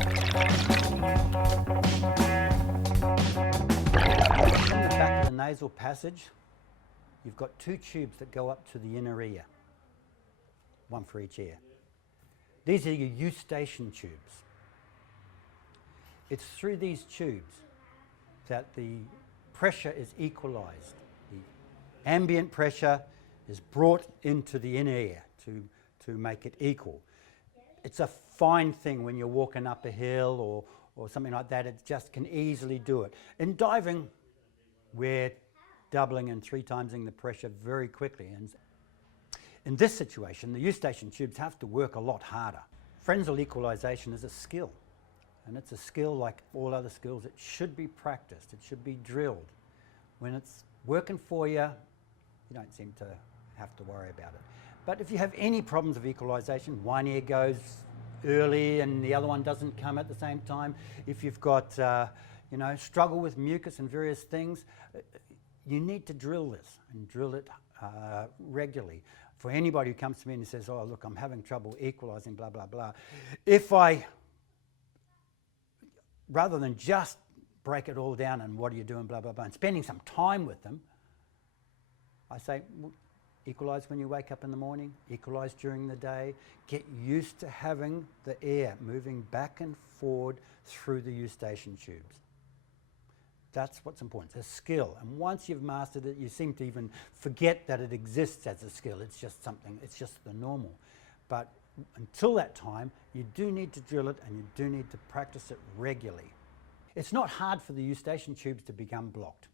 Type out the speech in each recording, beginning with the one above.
In the back of the nasal passage, you've got two tubes that go up to the inner ear, one for each ear. These are your eustachian tubes. It's through these tubes that the pressure is equalised. The ambient pressure is brought into the inner ear to make it equal. It's a fine thing when you're walking up a hill or something like that. It just can easily do it. In diving, we're doubling and three timesing the pressure very quickly. And in this situation, the eustachian tubes have to work a lot harder. Frenzel equalisation is a skill, and it's a skill like all other skills. It should be practiced, it should be drilled. When it's working for you, you don't seem to have to worry about it. But if you have any problems of equalisation, one ear goes early and the other one doesn't come at the same time, if you've got struggle with mucus and various things, you need to drill this and drill it regularly. For anybody who comes to me and says, oh look, I'm having trouble equalising, blah, blah, blah. If rather than just break it all down and what are you doing, blah, blah, blah, and spending some time with them, I say, well, equalise when you wake up in the morning, equalise during the day, get used to having the air moving back and forward through the eustachian tubes. That's what's important. It's a skill, and once you've mastered it, you seem to even forget that it exists as a skill. It's just something, it's just the normal. But until that time, you do need to drill it and you do need to practice it regularly. It's not hard for the eustachian tubes to become blocked.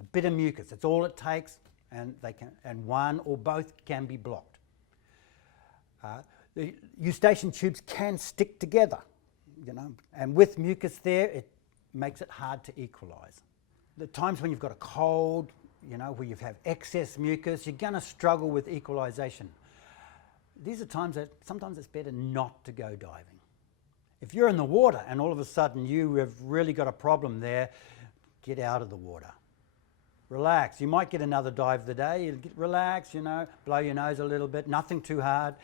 A bit of mucus, that's all it takes, and one or both can be blocked. The eustachian tubes can stick together, and with mucus there, it makes it hard to equalise. The times when you've got a cold, where you have excess mucus, you're going to struggle with equalisation. These are times that sometimes it's better not to go diving. If you're in the water and all of a sudden you have really got a problem there, get out of the water. Relax. You might get another dive of the day. You'll relax, blow your nose a little bit, nothing too hard.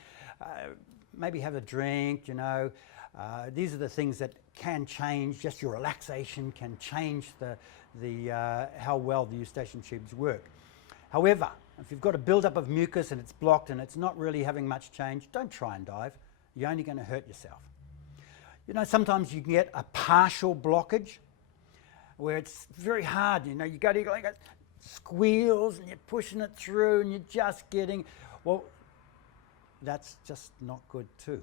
Maybe have a drink, These are the things that can change, just your relaxation can change how well the eustachian tubes work. However, if you've got a build-up of mucus and it's blocked and it's not really having much change, don't try and dive. You're only going to hurt yourself. Sometimes you can get a partial blockage where it's very hard. You go to like squeals and you're pushing it through and you're just getting, well, that's just not good too.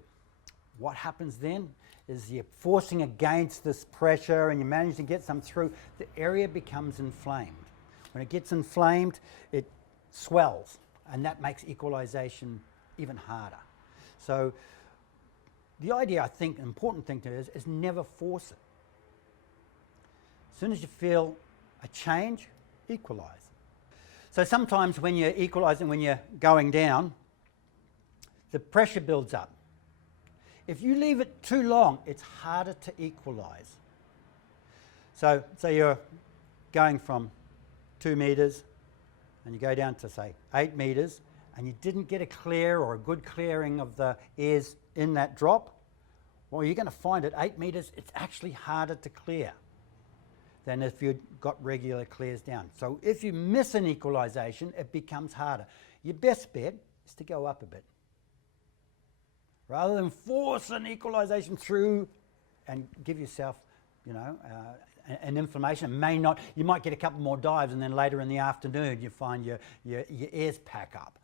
What happens then is you're forcing against this pressure and you manage to get some through, the area becomes inflamed. When it gets inflamed, it swells, and that makes equalisation even harder. So the idea, I think, an important thing to do is never force it. As soon as you feel a change, equalise. So sometimes when you're equalising, when you're going down, the pressure builds up. If you leave it too long, it's harder to equalise. So you're going from 2 metres and you go down to, say, 8 metres, and you didn't get a clear or a good clearing of the ears in that drop, well, you're going to find at 8 metres it's actually harder to clear than if you'd got regular clears down. So if you miss an equalisation, it becomes harder. Your best bet is to go up a bit. Rather than force an equalisation through and give yourself, an inflammation. You might get a couple more dives, and then later in the afternoon you find your ears pack up,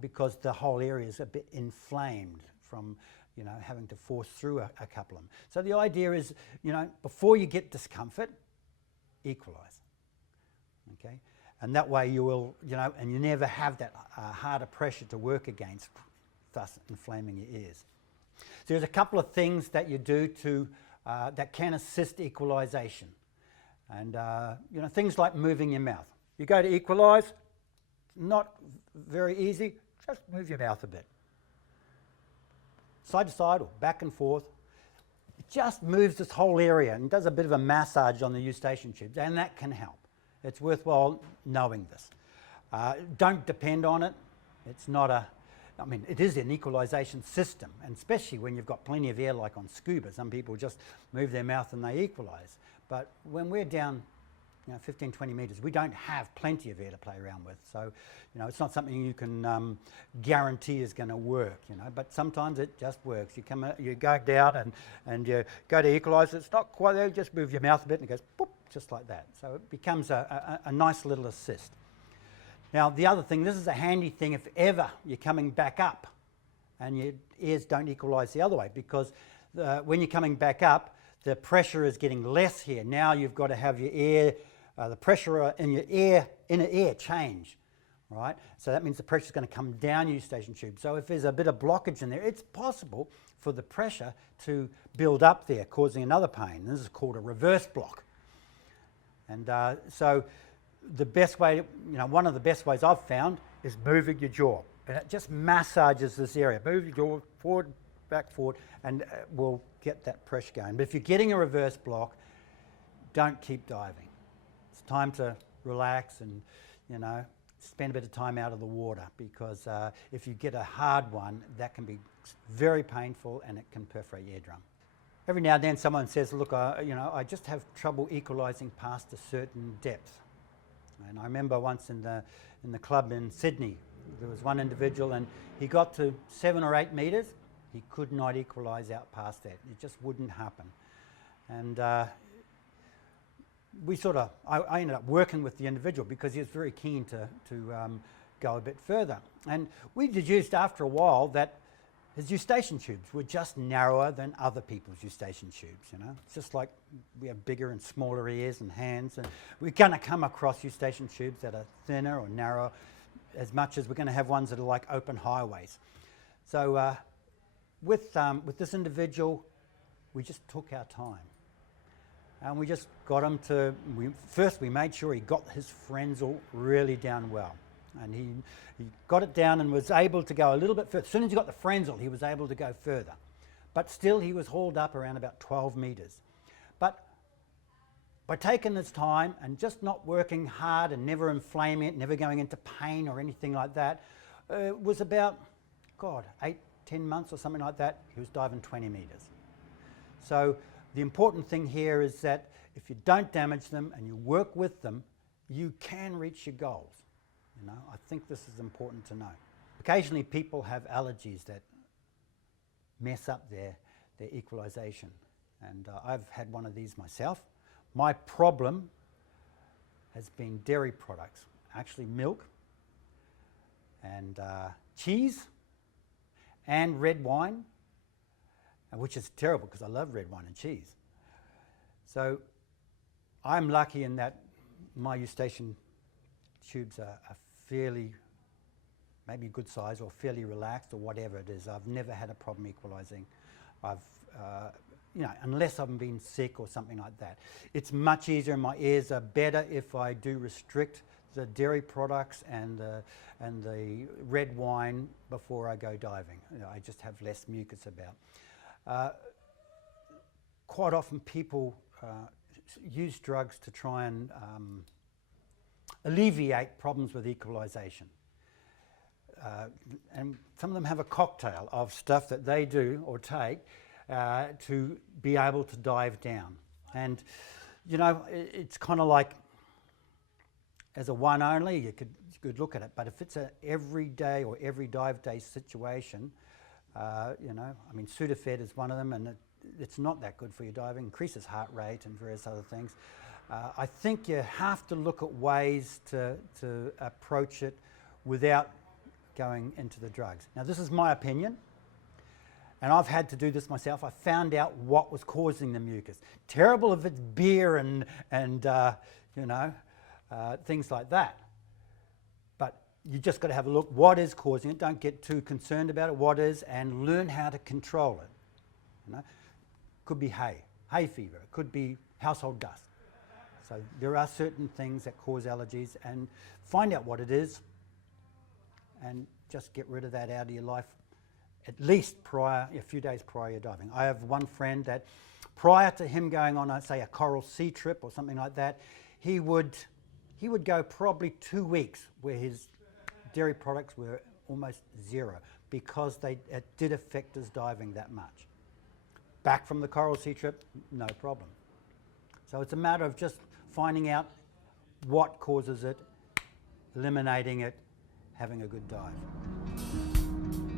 because the whole area is a bit inflamed from having to force through a couple of them. So the idea is, before you get discomfort, equalise. Okay, and that way you will, and you never have that harder pressure to work against, thus inflaming your ears. So there's a couple of things that you do that can assist equalisation, and things like moving your mouth. You go to equalise, not very easy. Just move your mouth a bit, side to side or back and forth. It just moves this whole area and does a bit of a massage on the eustachian tubes, and that can help. It's worthwhile knowing this. Don't depend on it. It's not I mean, it is an equalisation system, and especially when you've got plenty of air like on scuba. Some people just move their mouth and they equalise. But when we're down 15, 20 metres, we don't have plenty of air to play around with. So, it's not something you can guarantee is going to work, but sometimes it just works. You go down and you go to equalise, it's not quite there, you just move your mouth a bit and it goes boop, just like that. So it becomes a nice little assist. Now, the other thing, this is a handy thing if ever you're coming back up and your ears don't equalise the other way, because when you're coming back up, the pressure is getting less here. Now you've got to have your ear, the pressure in your inner ear change, right? So that means the pressure is going to come down your eustachian tube. So if there's a bit of blockage in there, it's possible for the pressure to build up there, causing another pain. This is called a reverse block. And so the best way, one of the best ways I've found is moving your jaw. And it just massages this area. Move your jaw forward, back, forward, and we'll get that pressure going. But if you're getting a reverse block, don't keep diving. It's time to relax and, spend a bit of time out of the water, because if you get a hard one, that can be very painful and it can perforate your eardrum. Every now and then someone says, look, I just have trouble equalising past a certain depth. And I remember once in the club in Sydney, there was one individual and he got to 7 or 8 metres. He could not equalise out past that. It just wouldn't happen. And I ended up working with the individual because he was very keen to go a bit further. And we deduced after a while that his eustachian tubes were just narrower than other people's eustachian tubes, It's just like we have bigger and smaller ears and hands, and we're going to come across eustachian tubes that are thinner or narrower as much as we're going to have ones that are like open highways. So with this individual, we just took our time. And we just got him to, first we made sure he got his frenzel really down well. And he got it down and was able to go a little bit further. As soon as he got the frenzel, he was able to go further. But still, he was hauled up around about 12 metres. But by taking his time and just not working hard and never inflaming it, never going into pain or anything like that, it was about, 8, 10 months or something like that, he was diving 20 metres. So the important thing here is that if you don't damage them and you work with them, you can reach your goals. I think this is important to know. Occasionally people have allergies that mess up their equalisation, and I've had one of these myself. My problem has been dairy products, actually milk and cheese and red wine, which is terrible because I love red wine and cheese. So I'm lucky in that my eustachian tubes are fairly, maybe good size or fairly relaxed or whatever it is. I've never had a problem equalising. Unless I've been sick or something like that. It's much easier and my ears are better if I do restrict the dairy products and the red wine before I go diving. I just have less mucus about. Quite often people use drugs to try and alleviate problems with equalisation. And some of them have a cocktail of stuff that they do or take to be able to dive down. And, it's kind of like, as a one only, you could look at it, but if it's a everyday or every dive day situation, Sudafed is one of them, and it's not that good for your diving, increases heart rate and various other things. I think you have to look at ways to approach it without going into the drugs. Now, this is my opinion, and I've had to do this myself. I found out what was causing the mucus. Terrible if it's beer and things like that. But you just got to have a look. What is causing it? Don't get too concerned about it. What is, and learn how to control it. Could be hay fever. It could be household dust. So there are certain things that cause allergies, and find out what it is and just get rid of that out of your life at least a few days prior to diving. I have one friend that prior to him going on, say, a coral sea trip or something like that, he would go probably 2 weeks where his dairy products were almost zero. because it did affect us diving that much. Back from the coral sea trip, no problem. So it's a matter of just finding out what causes it, eliminating it, having a good dive.